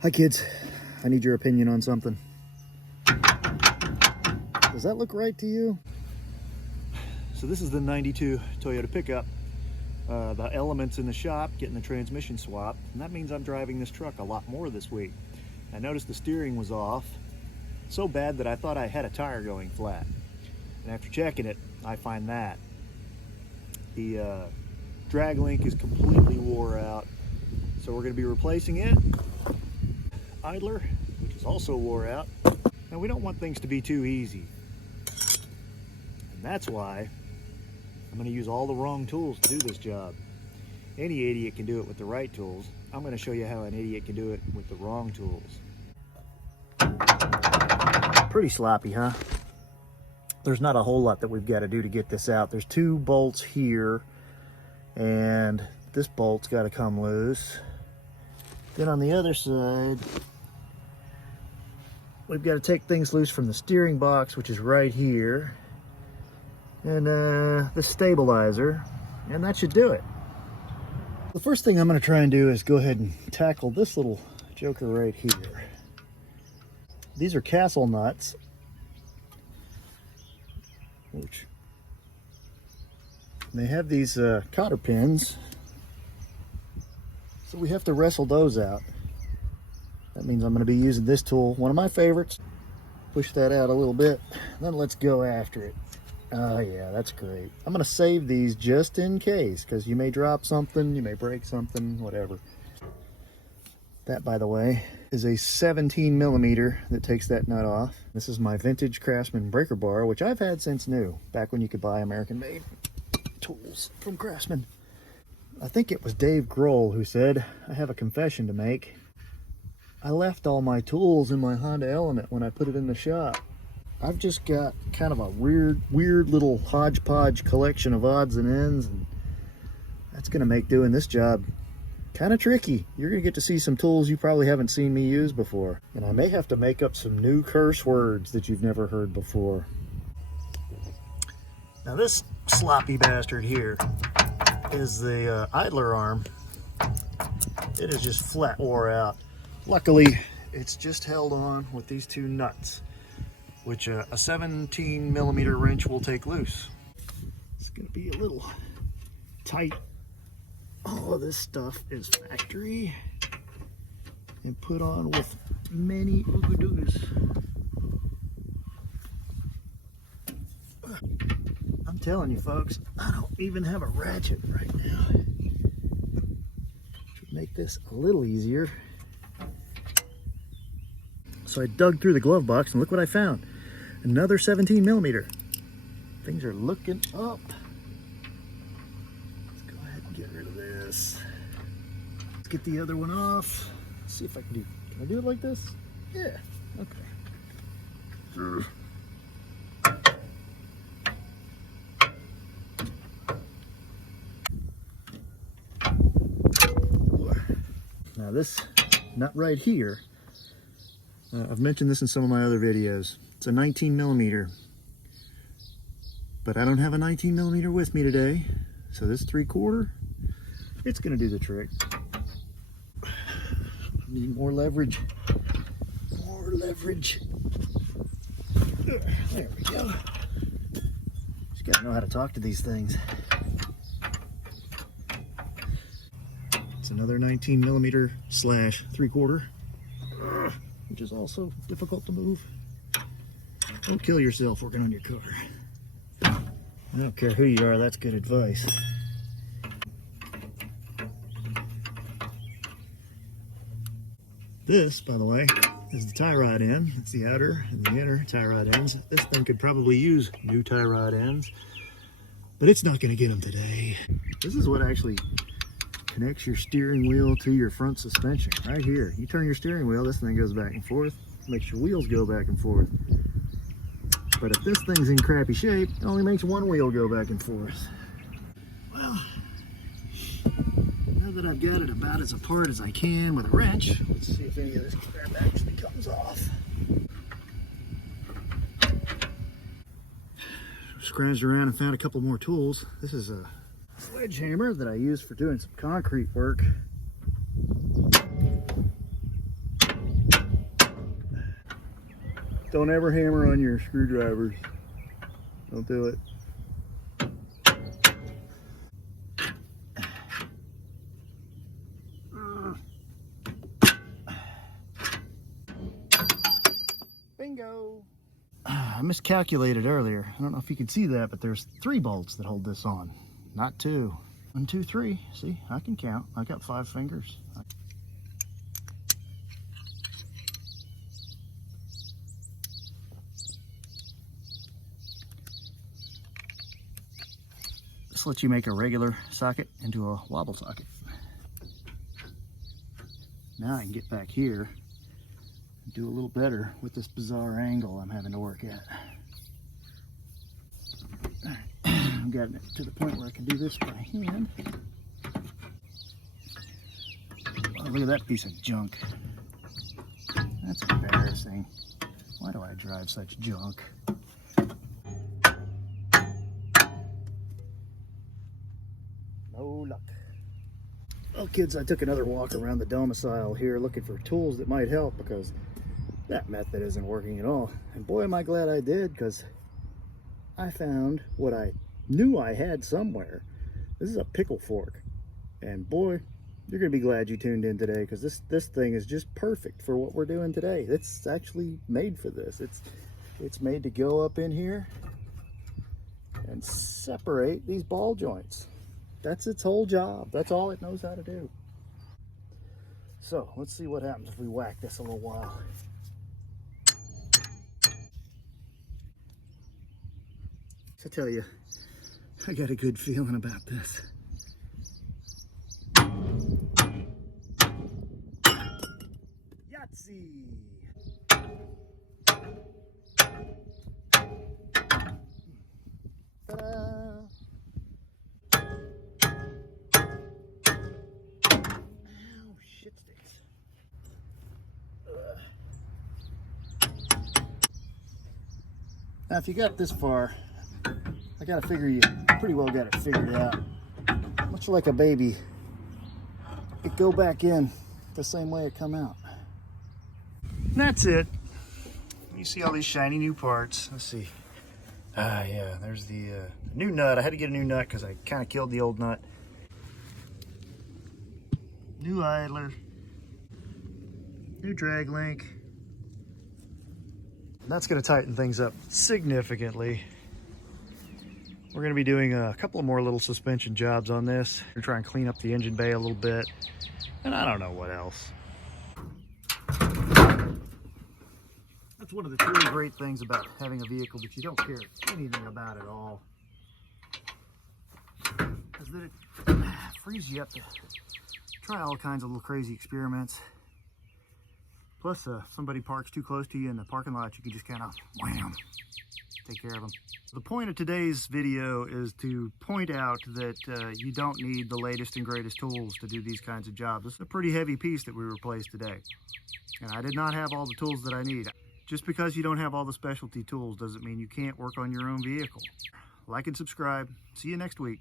Hi kids, I need your opinion on something. Does that look right to you? So this is the 92 Toyota pickup. The elements in the shop getting the transmission swapped, and that means I'm driving this truck a lot more this week. I noticed the steering was off, so bad that I thought I had a tire going flat. And after checking it, I find that. The drag link is completely wore out, so we're going to be replacing it. Idler, which is also wore out. Now we don't want things to be too easy. And that's why I'm going to use all the wrong tools to do this job. Any idiot can do it with the right tools. I'm going to show you how an idiot can do it with the wrong tools. Pretty sloppy, huh? There's not a whole lot that we've got to do to get this out. There's two bolts here, and this bolt's got to come loose. Then on the other side, we've got to take things loose from the steering box, which is right here, and the stabilizer, and that should do it. The first thing I'm going to try and do is go ahead and tackle this little joker right here. These are castle nuts, which they have these cotter pins, so we have to wrestle those out. That means I'm going to be using this tool, one of my favorites. Push that out a little bit, then let's go after it. Oh yeah, that's great. I'm going to save these just in case, because you may drop something, you may break something, whatever. That, by the way, is a 17 millimeter that takes that nut off. This is my vintage Craftsman breaker bar, which I've had since new, back when you could buy American-made tools from Craftsman. I think it was Dave Grohl who said, I have a confession to make. I left all my tools in my Honda Element when I put it in the shop. I've just got kind of a weird little hodgepodge collection of odds and ends, and that's going to make doing this job kind of tricky. You're going to get to see some tools you probably haven't seen me use before. And I may have to make up some new curse words that you've never heard before. Now this sloppy bastard here is the idler arm. It is just flat wore out. Luckily, it's just held on with these two nuts, which a 17 millimeter wrench will take loose. It's going to be a little tight. All of this stuff is factory and put on with many ooga-doogas. I'm telling you folks, I don't even have a ratchet right now. Should make this a little easier. So I dug through the glove box and look what I found. Another 17 millimeter. Things are looking up. Let's go ahead and get rid of this. Let's get the other one off. Let's see if I can I do it like this? Yeah, okay. Now this nut right here, I've mentioned this in some of my other videos. It's a 19 millimeter, but I don't have a 19 millimeter with me today. So this 3/4, it's gonna do the trick. Need more leverage, more leverage. There we go. Just gotta know how to talk to these things. It's another 19 millimeter / 3/4. Which is also difficult to move. Don't kill yourself working on your car. I don't care who you are, that's good advice. This, by the way, is the tie rod end. It's the outer and the inner tie rod ends. This thing could probably use new tie rod ends, but it's not going to get them today. This is what actually connects your steering wheel to your front suspension right here. You turn your steering wheel, this thing goes back and forth, makes your wheels go back and forth. But if this thing's in crappy shape, it only makes one wheel go back and forth. Well, now that I've got it about as apart as I can with a wrench, let's see if any of this crap actually comes off. Scrounged around and found a couple more tools. This is a sledgehammer that I use for doing some concrete work. Don't ever hammer on your screwdrivers. Don't do it. Bingo! I miscalculated earlier. I don't know if you can see that, but there's 3 bolts that hold this on, not 2. 1, 2, 3. See, I can count. I got 5 fingers. This lets you make a regular socket into a wobble socket. Now I can get back here and do a little better with this bizarre angle I'm having to work at. All right, I've gotten it to the point where I can do this by hand. Oh, look at that piece of junk. That's embarrassing. Why do I drive such junk? No luck. Well, kids, I took another walk around the domicile here looking for tools that might help because that method isn't working at all. And boy, am I glad I did, because I found what I knew I had somewhere. This is a pickle fork. And boy, you're going to be glad you tuned in today, because this thing is just perfect for what we're doing today. It's actually made for this. It's made to go up in here and separate these ball joints. That's its whole job. That's all it knows how to do. So let's see what happens if we whack this a little while. I tell you, I got a good feeling about this. Yahtzee! Ta-da! Ow, shit sticks. Now, if you got this far, I gotta figure you pretty well got it figured out. Much like a baby, it go back in the same way it come out. And that's it. You see all these shiny new parts. Let's see. Yeah, there's the new nut. I had to get a new nut because I kind of killed the old nut. New idler. New drag link. And that's going to tighten things up significantly. We're going to be doing a couple of more little suspension jobs on this. We're trying to clean up the engine bay a little bit. And I don't know what else. That's one of the truly great things about having a vehicle that you don't care anything about at all, is that it frees you up to try all kinds of little crazy experiments. Plus, if somebody parks too close to you in the parking lot, you can just kind of wham, take care of them. The point of today's video is to point out that you don't need the latest and greatest tools to do these kinds of jobs. This is a pretty heavy piece that we replaced today, and I did not have all the tools that I need. Just because you don't have all the specialty tools doesn't mean you can't work on your own vehicle. Like and subscribe. See you next week.